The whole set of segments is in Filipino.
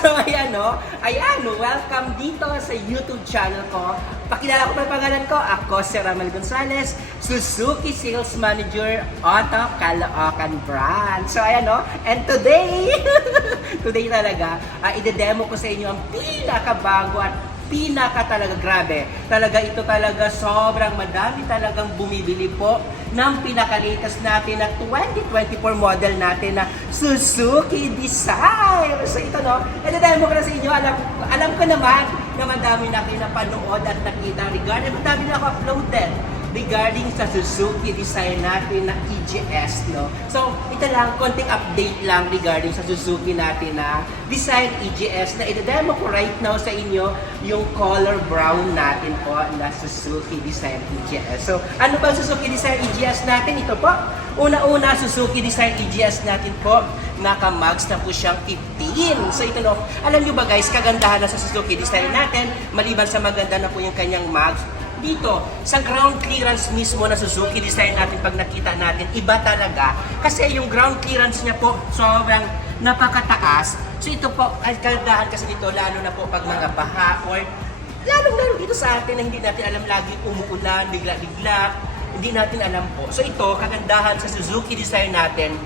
So ayan no, welcome dito sa YouTube channel ko. Pakilala ko pa yung pangalan ko, ako si Ramel Gonzalez, Suzuki Sales Manager, Auto Caloocan Brand. So ayan no, and today, today talaga, ide-demo ko sa inyo ang pinakabago at pinaka talaga grabe. Talaga ito talaga sobrang madami talagang bumibili po ng pinaka-latest natin na 2024 model natin na Suzuki Desire. So ito no, demo ko na sa inyo. Alam ko naman na madami na kayo napanood at nakita regarding, madami na ako uploaded regarding sa Suzuki Desire natin na EGS, no? So, ito lang, konting update lang regarding sa Suzuki natin na Desire EGS na ito-demo ko right now sa inyo yung color brown natin po na Suzuki Desire EGS. So, ano ba Suzuki Desire EGS natin? Ito po, una-una Suzuki Desire EGS natin po, naka-mags na po siyang 15. So, ito no, alam nyo ba guys, kagandahan na sa Suzuki Desire natin, maliban sa maganda na po yung kanyang mags, dito, sa ground clearance mismo na Suzuki Desire natin, pag nakita natin, iba talaga. Kasi yung ground clearance niya po, sobrang napakataas. So ito po, ay kagandahan kasi dito, lalo na po pag mga baha or lalo dito sa atin na hindi natin alam, lagi umuulan, bigla-bigla, hindi natin alam po. So ito, kagandahan sa Suzuki Desire natin,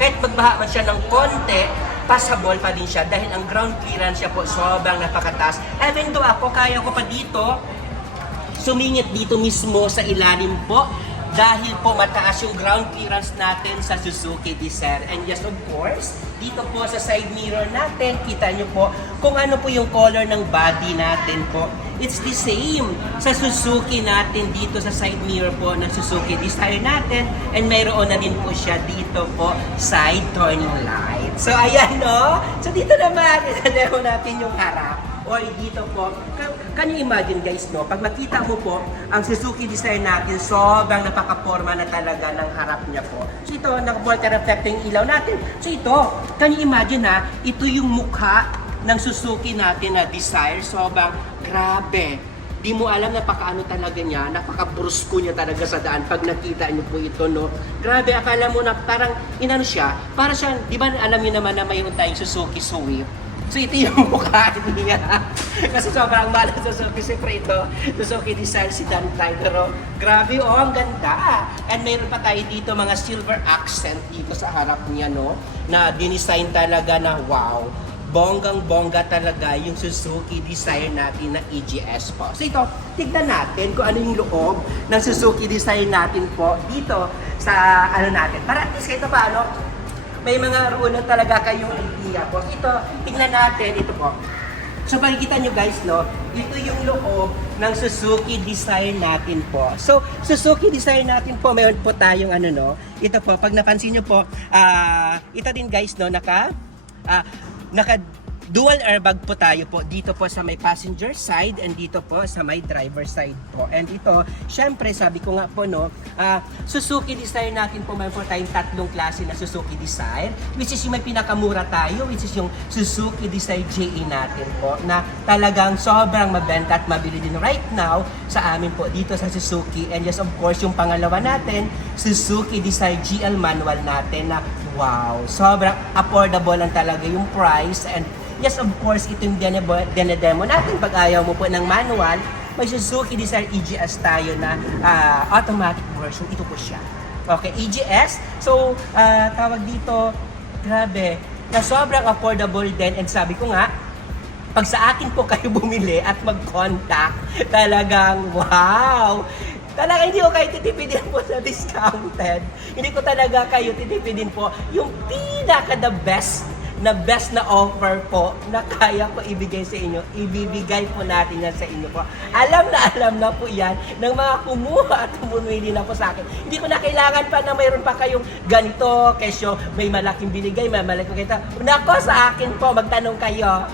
kahit magbaha man siya ng konti, passable pa din siya dahil ang ground clearance niya po sobrang napakataas. Even though ako, kaya ko pa dito, sumingit dito mismo sa ilalim po dahil po mataas yung ground clearance natin sa Suzuki Desire. And yes, of course, dito po sa side mirror natin, kita nyo po kung ano po yung color ng body natin po. It's the same sa Suzuki natin dito sa side mirror po ng Suzuki Desire natin. And mayroon na din po siya dito po side turning light. So ayan no. So dito naman, ilalaro natin yung harap. Or dito po, can you imagine guys no, pag makita mo po ang Suzuki Desire natin, sobrang napaka-forma na talaga ng harap niya po. So ito, naka-multi-reflector yung ilaw natin. So ito, can you imagine ha, ito yung mukha ng Suzuki natin na Desire, sobrang grabe. Di mo alam napakaano talaga niya, napaka-brusko niya talaga sa daan pag nakita niyo po ito no. Grabe, akala mo na parang inano siya, para siya, di ba alam niyo naman na mayroon tayong Suzuki Swift. So ito yung mukha niya. Kasi sobrang mahal sa Suzuki. Siyempre ito, Suzuki Desire Sedan type. Pero grabe oh, ang ganda. And mayroon pa tayo dito mga silver accent dito sa harap niya, no? Na dinisign talaga na wow. Bonggang-bongga talaga yung Suzuki Desire natin na EGS po. So ito, tignan natin kung ano yung loob ng Suzuki Desire natin po dito sa ano natin. Para at least ito pa ano, may mga runo talaga kayong idea po. Ito, tignan natin, ito po. So, makikita nyo guys, no? Ito yung loob ng Suzuki Desire natin po. So, Suzuki Desire natin po, mayroon po tayong ano, no? Ito po, pag napansin nyo po, ito din guys, no? Naka dual airbag po tayo po dito po sa may passenger side and dito po sa may driver side po. And ito, syempre sabi ko nga po no, Suzuki Desire natin po, mayroon po tayong tatlong klase na Suzuki Desire, which is yung may pinakamura tayo, which is yung Suzuki Desire JE natin po, na talagang sobrang mabenta at mabili din right now sa amin po dito sa Suzuki. And yes, of course, yung pangalawa natin, Suzuki Desire GL manual natin na wow, sobrang affordable lang talaga yung price. And yes, of course, ito yung dinedemo natin. Pag ayaw mo po ng manual, may Suzuki Desire EGS tayo na automatic version. Ito po siya. Okay, EGS. So, tawag dito, grabe, na sobrang affordable din. And sabi ko nga, pag sa akin po kayo bumili at mag-contact, talagang wow! Talaga hindi ko kayo titipidin po sa discounted. Hindi ko talaga kayo titipidin po yung pinaka-the best na offer po na kaya ko ibigay sa inyo. Ibibigay po natin yan sa inyo po. Alam na po yan ng mga kumuha at pumumili na po sa akin. Hindi ko na kailangan pa na mayroon pa kayong ganito, kesyo may malaking binigay, may malaking kita. Nako, sa akin po, magtanong kayo.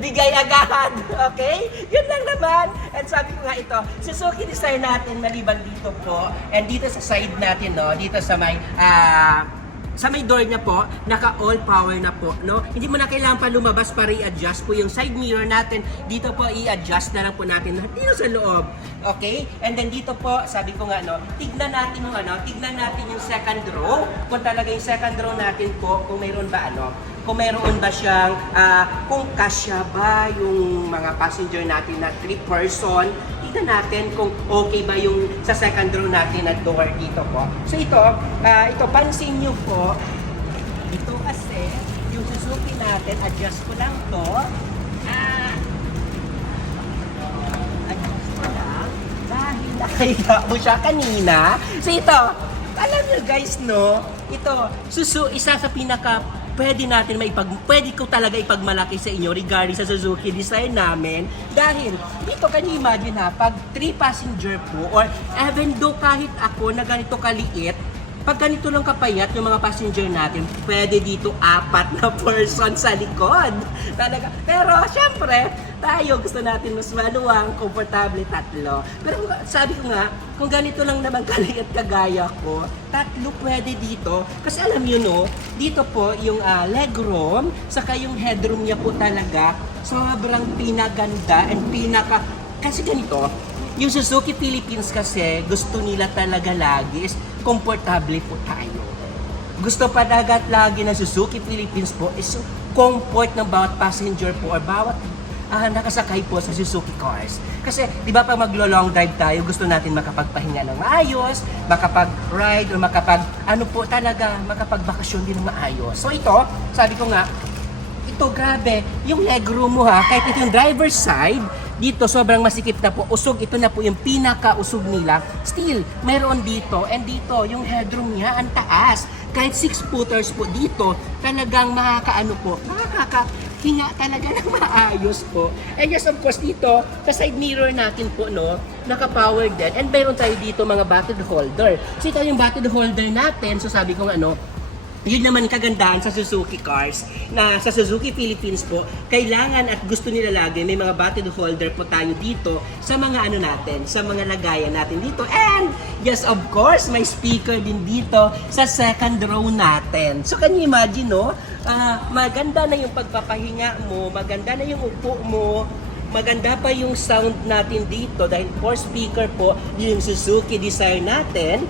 Bigay agad, okay? Yun lang naman. And sabi ko nga ito, Suzuki Desire natin maliban dito po, and dito sa side natin, no, dito sa may door niya po, naka all power na po, no? Hindi mo na kailangan pa lumabas para i-adjust po yung side mirror natin. Dito po i-adjust na lang po natin dito sa loob. Okay? And then dito po, sabi ko nga no, tignan natin yung second row. Kung talaga yung second row natin po, kung mayroon ba kung meron ba siyang, kung kasya ba yung mga passenger natin na 3 person. Tignan natin kung okay ba yung sa second row natin na door dito po. So ito pansin nyo po, ito kasi yung Suzuki natin, adjust ko lang to. Adjust ko lang. Dahil nakita mo siya kanina. So ito, alam nyo guys, no? Ito, isa sa pinaka pwede ko talaga ipagmalaki sa inyo regarding sa Suzuki design namin. Dahil, dito can you imagine pag 3 passenger po, or even though kahit ako na ganito kaliit, pag ganito lang kapayat yung mga passenger natin, pwede dito 4 na person sa likod. Talaga. Pero syempre, tayo gusto natin mas maluwang, komportable 3. Pero sabi ko nga, kung ganito lang naman kaliit kagaya ko, 3 pwede dito. Kasi alam nyo no, dito po yung legroom, saka yung headroom niya po talaga, sobrang pinaganda and kasi ganito, yung Suzuki Philippines kasi, gusto nila talaga lagi is komportable po tayo. Gusto pa dagat lagi ng Suzuki Philippines po is comfort ng bawat passenger po or bawat nakasakay po sa Suzuki cars. Kasi, di ba pag maglo-long drive tayo, gusto natin makapagpahinga ng maayos, makapag-ride or makapagbakasyon din ng maayos. So ito, sabi ko nga, ito grabe, yung legroom mo kahit ito yung driver's side, dito sobrang masikip na po, usog, ito na po yung pinaka-usog nila. Still, mayroon dito, and dito, yung headroom niya, ang taas. Kahit 6-footers po dito, talagang makakahinga talaga ng maayos po. And yes, of course, dito, sa side mirror natin po, no, naka-power din. And mayroon tayo dito mga battery holder. So ito yung battery holder natin, so sabi ko yun naman kagandahan sa Suzuki cars na sa Suzuki Philippines po, kailangan at gusto nila lagi may mga battery holder po tayo dito sa mga natin, sa mga lagayan natin dito. And yes, of course, may speaker din dito sa second row natin. So can you imagine, no? Maganda na yung pagpapahinga mo, maganda na yung upo mo, maganda pa yung sound natin dito dahil 4 speaker po yung Suzuki design natin.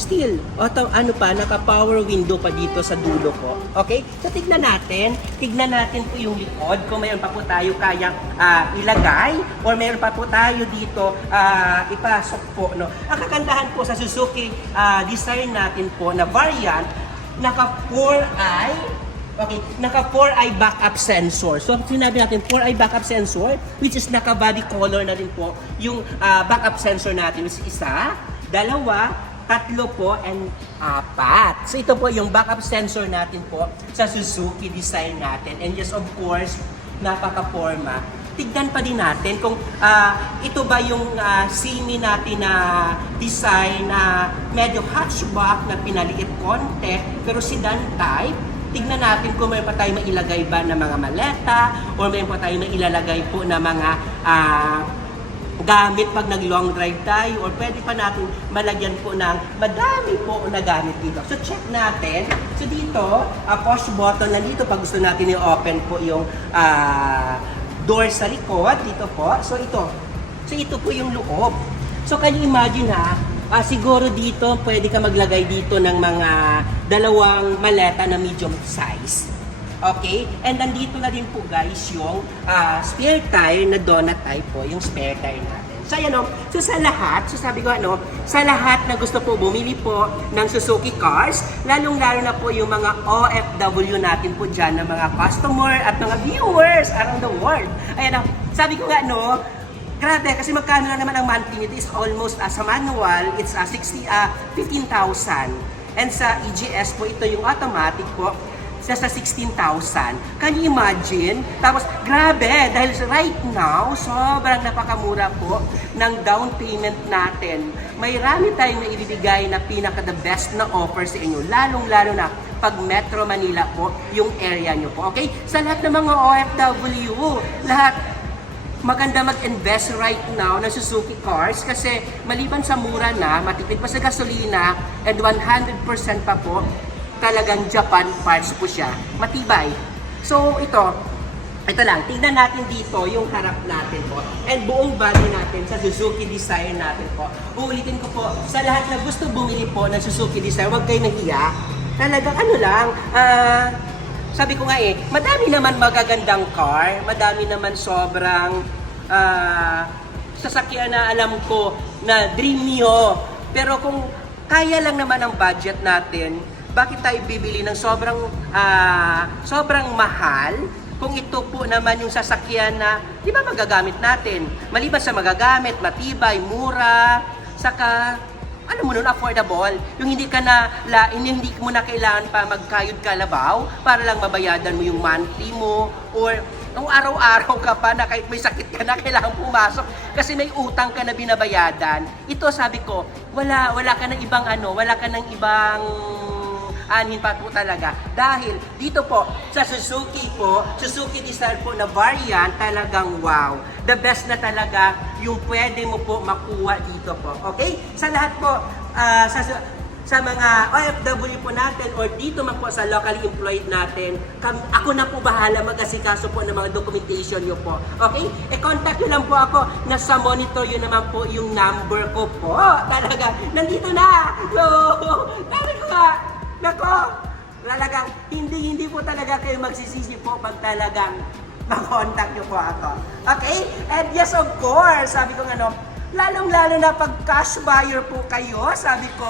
Still, naka-power window pa dito sa dulo po. Okay? So tignan natin po yung likod kung mayroon pa po tayo kayang ilagay or mayroon pa po tayo dito ipasok po. No? Ang kagandahan po sa Suzuki design natin po na variant, naka 4-eye backup sensor. So, sinabi natin 4-eye backup sensor, which is naka-body color na rin po yung backup sensor natin. Which is 1, 2, 3 po, and 4. So, ito po yung backup sensor natin po sa Suzuki design natin. And yes, of course, napaka-forma. Tignan pa din natin kung ito ba yung semi natin na design na medyo hatchback na pinaliit konti, pero sedan type. Tignan natin kung may pa tayo mailagay ba na mga maleta or may pa tayo mailalagay po na mga gamit pag nag-long drive tayo or pwede pa natin malagyan po ng madami po na gamit dito. So check natin. So dito, push button na dito pag gusto natin i-open po yung door sa likod. Dito po. So ito po yung loob. So can you imagine siguro dito, pwede ka maglagay dito ng mga 2 maleta na medium size. Okay? And nandito na din po guys yung spare tire na donut type po, yung spare tire natin. So ayan sa lahat, sabi ko sa lahat na gusto po bumili po ng Suzuki cars, lalong-lalo na po yung mga OFW natin po dyan, na mga customer at mga viewers around the world. Ayan sabi ko grabe, kasi magkano na naman ang monthly nito is almost sa manual, it's 15,000. And sa EGS po, ito yung automatic po, sa 16,000. Can you imagine? Tapos, grabe, dahil right now, sobrang napakamura po ng down payment natin. May rami tayong naibibigay na pinaka-the best na offer sa inyo, lalong-lalo na pag Metro Manila po, yung area nyo po. Okay? Sa lahat ng mga OFW, lahat, maganda mag-invest right now na Suzuki cars kasi maliban sa mura na, matipid pa sa gasolina, and 100% pa po, talagang Japan parts po siya. Matibay. So ito lang, tignan natin dito yung harap natin po. And buong body natin sa Suzuki design natin po. Uulitin ko po, sa lahat na gusto bumili po ng Suzuki design, huwag kayo nahiya. Talagang sabi ko nga madami naman magagandang car, madami naman sobrang sasakyan na alam ko na dream niyo. Pero kung kaya lang naman ang budget natin, bakit tayo bibili ng sobrang mahal? Kung ito po naman yung sasakyan na, di ba magagamit natin? Maliban sa magagamit, matibay, mura, saka, alam mo nun, affordable. Yung hindi mo na kailangan pa magkayod kalabaw para lang mabayadan mo yung monthly mo, or nung araw-araw ka pa na kahit may sakit ka na kailangan pumasok kasi may utang ka na binabayadan. Ito sabi ko, wala ka ng ibang wala ka ng ibang anhin pa po talaga. Dahil dito po, sa Suzuki Desire po na variant, talagang wow. The best na talaga yung pwede mo po makuha dito po. Okay? Sa lahat po, sa mga OFW po natin or dito man po sa locally employed natin, ako na po bahala mag-asikaso po ng mga documentation nyo po. Okay? Contact nyo lang po ako. Nasa monitor yun naman po yung number ko po. Talaga, nandito na! Talaga! Nako, talagang hindi po talaga kayo magsisisi po pag talagang mag-contact nyo po ako. Okay? And yes, of course, sabi ko lalong-lalo na pag cash buyer po kayo, sabi ko,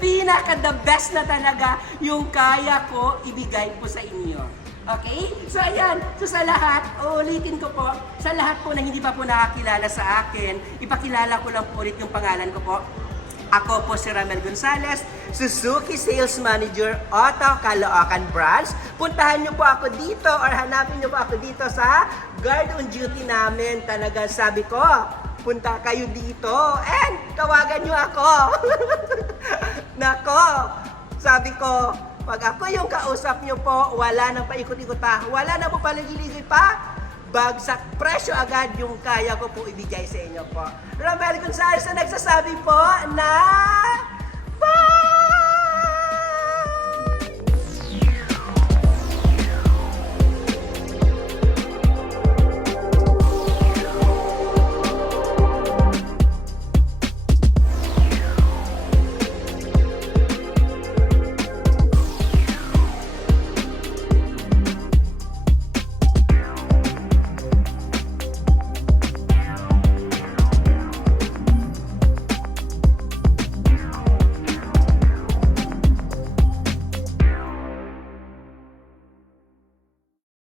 pinaka the best na talaga yung kaya ko ibigay po sa inyo. Okay? So ayan, sa lahat, ulitin ko po, sa lahat po na hindi pa po nakakilala sa akin, ipakilala ko lang po ulit yung pangalan ko po. Ako po si Ramel Gonzales, Suzuki Sales Manager, Auto Caloocan Branch. Puntahan niyo po ako dito or hanapin niyo po ako dito sa guard on duty namin. Talaga sabi ko, punta kayo dito and tawagan niyo ako. Nako, sabi ko, pag ako yung kausap niyo po, wala nang paikot-ikot pa, wala na po paligid-ligid pa. Bagsak presyo agad yung kaya ko po ibigay sa inyo po. Ramel Gonzales na nagsasabi po na